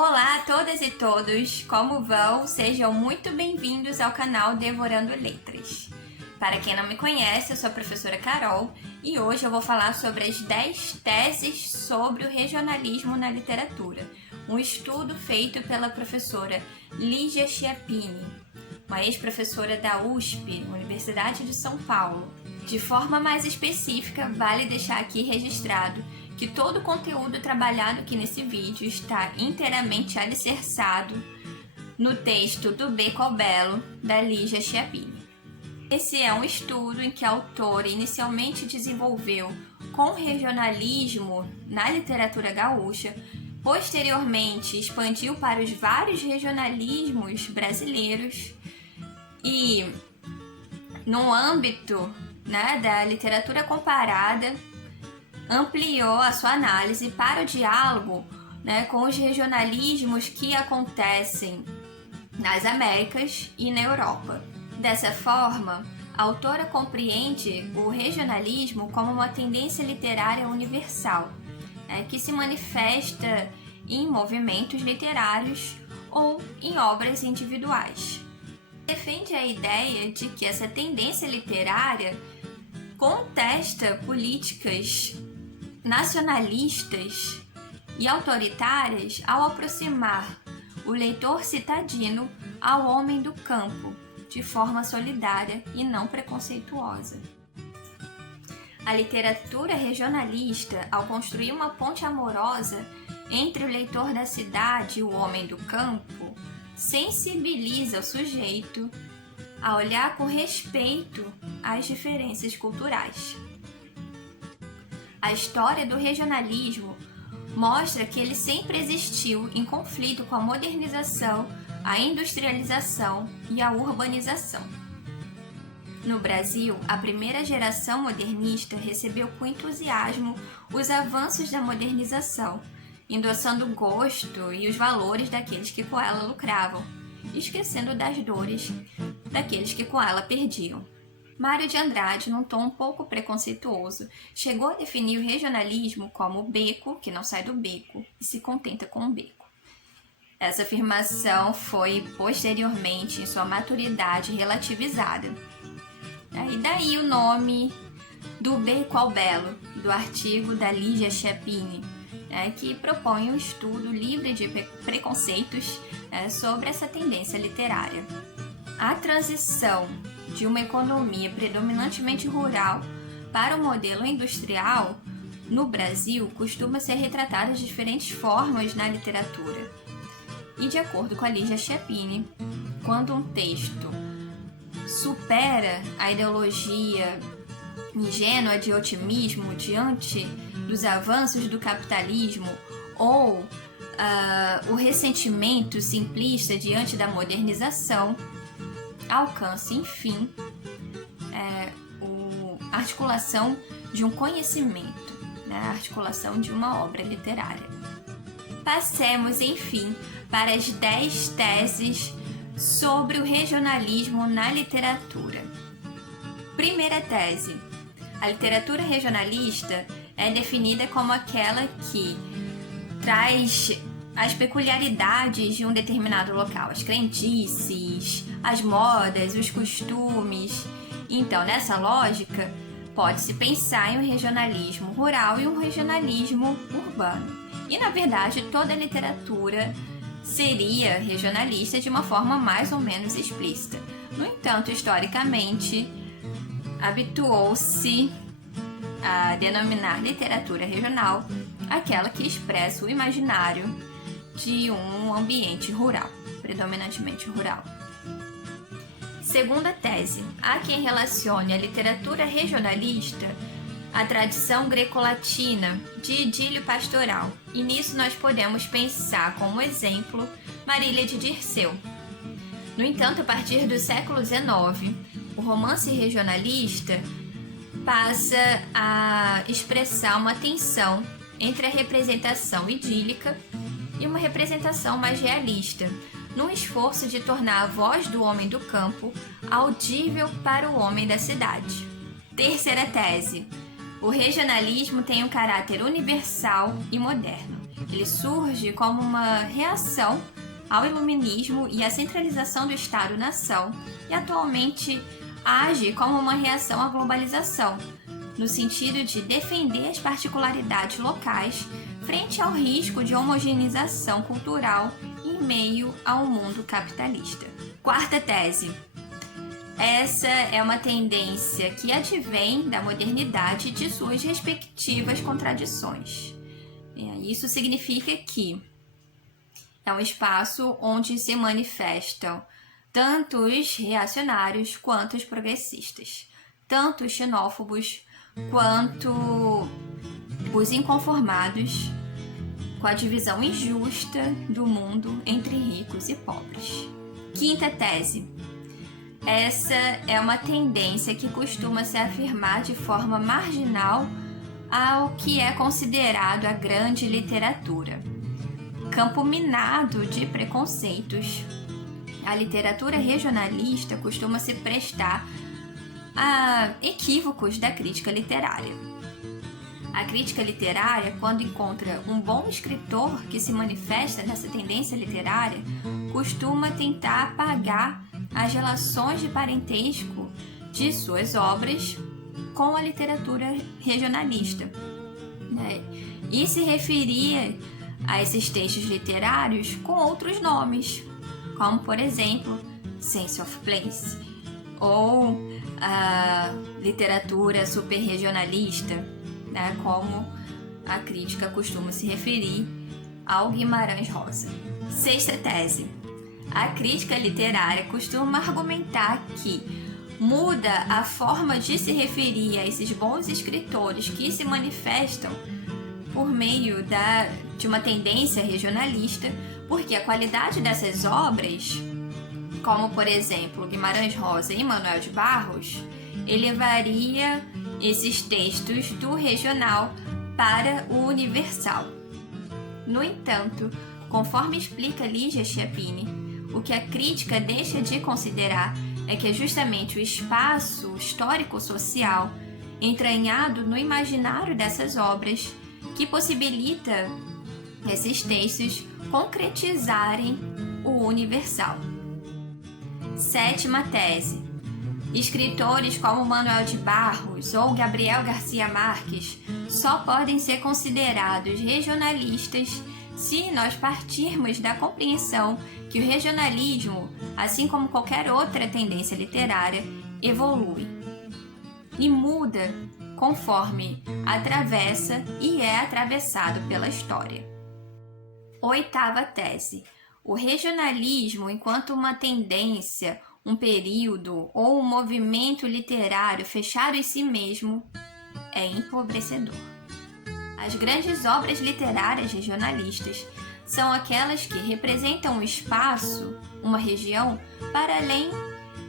Olá a todas e todos, como vão? Sejam muito bem-vindos ao canal Devorando Letras. Para quem não me conhece, eu sou a professora Carol e hoje eu vou falar sobre as 10 teses sobre o regionalismo na literatura, um estudo feito pela professora Lígia Chiappini, uma ex-professora da USP, Universidade de São Paulo. De forma mais específica, vale deixar aqui registrado que todo o conteúdo trabalhado aqui nesse vídeo está inteiramente alicerçado no texto do Becco ao Belo, da Lígia Chiappini. Esse é um estudo em que a autora inicialmente desenvolveu com regionalismo na literatura gaúcha, posteriormente expandiu para os vários regionalismos brasileiros e, no âmbito da literatura comparada, ampliou a sua análise para o diálogo com os regionalismos que acontecem nas Américas e na Europa. Dessa forma, a autora compreende o regionalismo como uma tendência literária universal, que se manifesta em movimentos literários ou em obras individuais. Defende a ideia de que essa tendência literária contesta políticas nacionalistas e autoritárias ao aproximar o leitor citadino ao homem do campo, de forma solidária e não preconceituosa. A literatura regionalista, ao construir uma ponte amorosa entre o leitor da cidade e o homem do campo, sensibiliza o sujeito a olhar com respeito às diferenças culturais. A história do regionalismo mostra que ele sempre existiu em conflito com a modernização, a industrialização e a urbanização. No Brasil, a primeira geração modernista recebeu com entusiasmo os avanços da modernização, endossando o gosto e os valores daqueles que com ela lucravam, esquecendo das dores daqueles que com ela perdiam. Mário de Andrade, num tom um pouco preconceituoso, chegou a definir o regionalismo como o beco que não sai do beco e se contenta com o beco. Essa afirmação foi posteriormente, em sua maturidade, relativizada. E daí o nome do Becco ao Belo, do artigo da Lígia Chiappini, que propõe um estudo livre de preconceitos sobre essa tendência literária. A transição de uma economia predominantemente rural para o modelo industrial no Brasil costuma ser retratada de diferentes formas na literatura. E de acordo com a Lígia Chiappini, quando um texto supera a ideologia ingênua de otimismo diante dos avanços do capitalismo ou o ressentimento simplista diante da modernização, alcança, enfim, a articulação de um conhecimento, a articulação de uma obra literária. Passemos, enfim, para as 10 teses sobre o regionalismo na literatura. Primeira tese: a literatura regionalista é definida como aquela que traz as peculiaridades de um determinado local, as crendices, as modas, os costumes. Então, nessa lógica, pode-se pensar em um regionalismo rural e um regionalismo urbano. E, na verdade, toda a literatura seria regionalista de uma forma mais ou menos explícita. No entanto, historicamente, habituou-se a denominar literatura regional aquela que expressa o imaginário de um ambiente rural, predominantemente rural. Segunda tese: há quem relacione a literatura regionalista à tradição greco-latina de idílio pastoral, e nisso nós podemos pensar como exemplo Marília de Dirceu. No entanto, a partir do século XIX, o romance regionalista passa a expressar uma tensão entre a representação idílica e uma representação mais realista, num esforço de tornar a voz do homem do campo audível para o homem da cidade. Terceira tese: o regionalismo tem um caráter universal e moderno. Ele surge como uma reação ao iluminismo e à centralização do Estado-nação e atualmente age como uma reação à globalização, no sentido de defender as particularidades locais frente ao risco de homogeneização cultural em meio ao mundo capitalista. Quarta tese. Essa é uma tendência que advém da modernidade e de suas respectivas contradições. Isso significa que é um espaço onde se manifestam tanto os reacionários quanto os progressistas, tanto os xenófobos quanto os inconformados com a divisão injusta do mundo entre ricos e pobres. Quinta tese. Essa é uma tendência que costuma se afirmar de forma marginal ao que é considerado a grande literatura. Campo minado de preconceitos. A literatura regionalista costuma se prestar a equívocos da crítica literária. A crítica literária, quando encontra um bom escritor que se manifesta nessa tendência literária, costuma tentar apagar as relações de parentesco de suas obras com a literatura regionalista, e se referia a esses textos literários com outros nomes, como, por exemplo, Sense of Place, ou a literatura superregionalista, como a crítica costuma se referir ao Guimarães Rosa. Sexta tese. A crítica literária costuma argumentar que muda a forma de se referir a esses bons escritores que se manifestam por meio de uma tendência regionalista, porque a qualidade dessas obras, como por exemplo Guimarães Rosa e Manuel de Barros, elevaria esses textos do regional para o universal. No entanto, conforme explica Lígia Chiappini, o que a crítica deixa de considerar é que é justamente o espaço histórico-social entranhado no imaginário dessas obras que possibilita esses textos concretizarem o universal. Sétima tese. Escritores como Manuel de Barros ou Gabriel Garcia Marques só podem ser considerados regionalistas se nós partirmos da compreensão que o regionalismo, assim como qualquer outra tendência literária, evolui e muda conforme atravessa e é atravessado pela história. Oitava tese. O regionalismo, enquanto uma tendência, um período ou um movimento literário fechado em si mesmo, é empobrecedor. As grandes obras literárias regionalistas são aquelas que representam um espaço, uma região, para além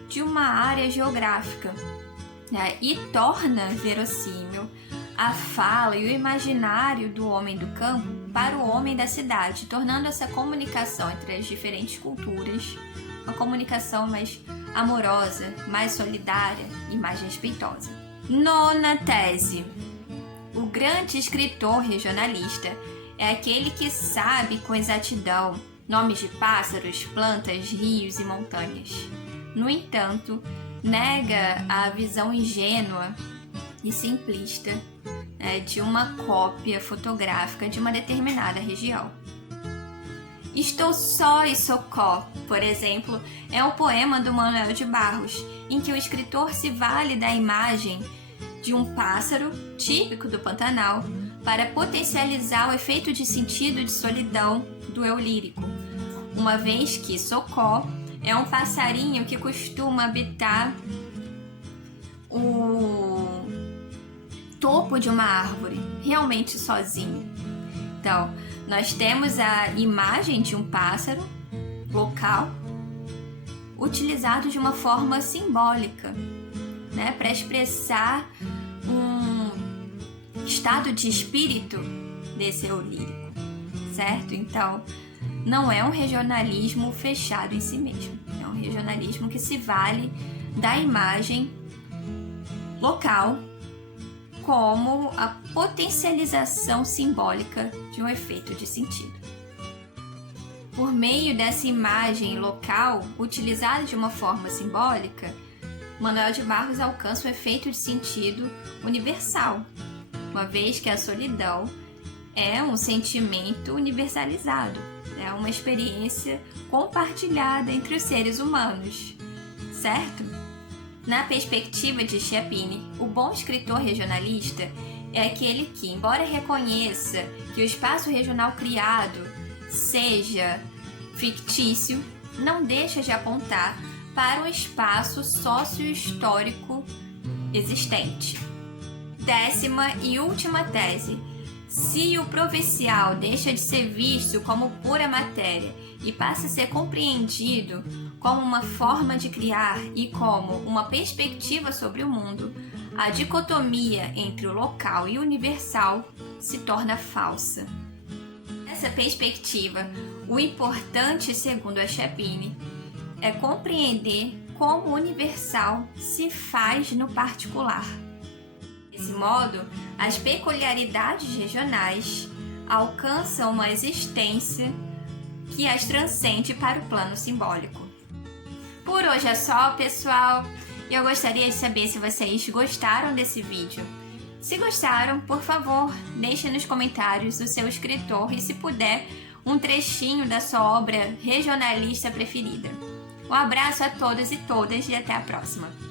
de uma área geográfica, e torna verossímil a fala e o imaginário do homem do campo para o homem da cidade, tornando essa comunicação entre as diferentes culturas uma comunicação mais amorosa, mais solidária e mais respeitosa. Nona tese. O grande escritor regionalista é aquele que sabe com exatidão nomes de pássaros, plantas, rios e montanhas. No entanto, nega a visão ingênua e simplista de uma cópia fotográfica de uma determinada região. Estou só e socó, por exemplo, é um poema do Manuel de Barros, em que o escritor se vale da imagem de um pássaro típico do Pantanal para potencializar o efeito de sentido de solidão do eu lírico, uma vez que socó é um passarinho que costuma habitar o topo de uma árvore, realmente sozinho. Então, nós temos a imagem de um pássaro local utilizado de uma forma simbólica, para expressar um estado de espírito desse eu lírico, certo? Então, não é um regionalismo fechado em si mesmo, é um regionalismo que se vale da imagem local como a potencialização simbólica de um efeito de sentido. Por meio dessa imagem local, utilizada de uma forma simbólica, Manuel de Barros alcança o efeito de sentido universal, uma vez que a solidão é um sentimento universalizado, é uma experiência compartilhada entre os seres humanos, certo? Na perspectiva de Chiappini, o bom escritor regionalista é aquele que, embora reconheça que o espaço regional criado seja fictício, não deixa de apontar para um espaço sócio-histórico existente. 10ª e última tese. Se o provincial deixa de ser visto como pura matéria e passa a ser compreendido como uma forma de criar e como uma perspectiva sobre o mundo, a dicotomia entre o local e o universal se torna falsa. Nessa perspectiva, o importante, segundo a Chiappini, é compreender como o universal se faz no particular. Desse modo, as peculiaridades regionais alcançam uma existência que as transcende para o plano simbólico. Por hoje é só, pessoal. Eu gostaria de saber se vocês gostaram desse vídeo. Se gostaram, por favor, deixe nos comentários o seu escritor e, se puder, um trechinho da sua obra regionalista preferida. Um abraço a todos e todas e até a próxima!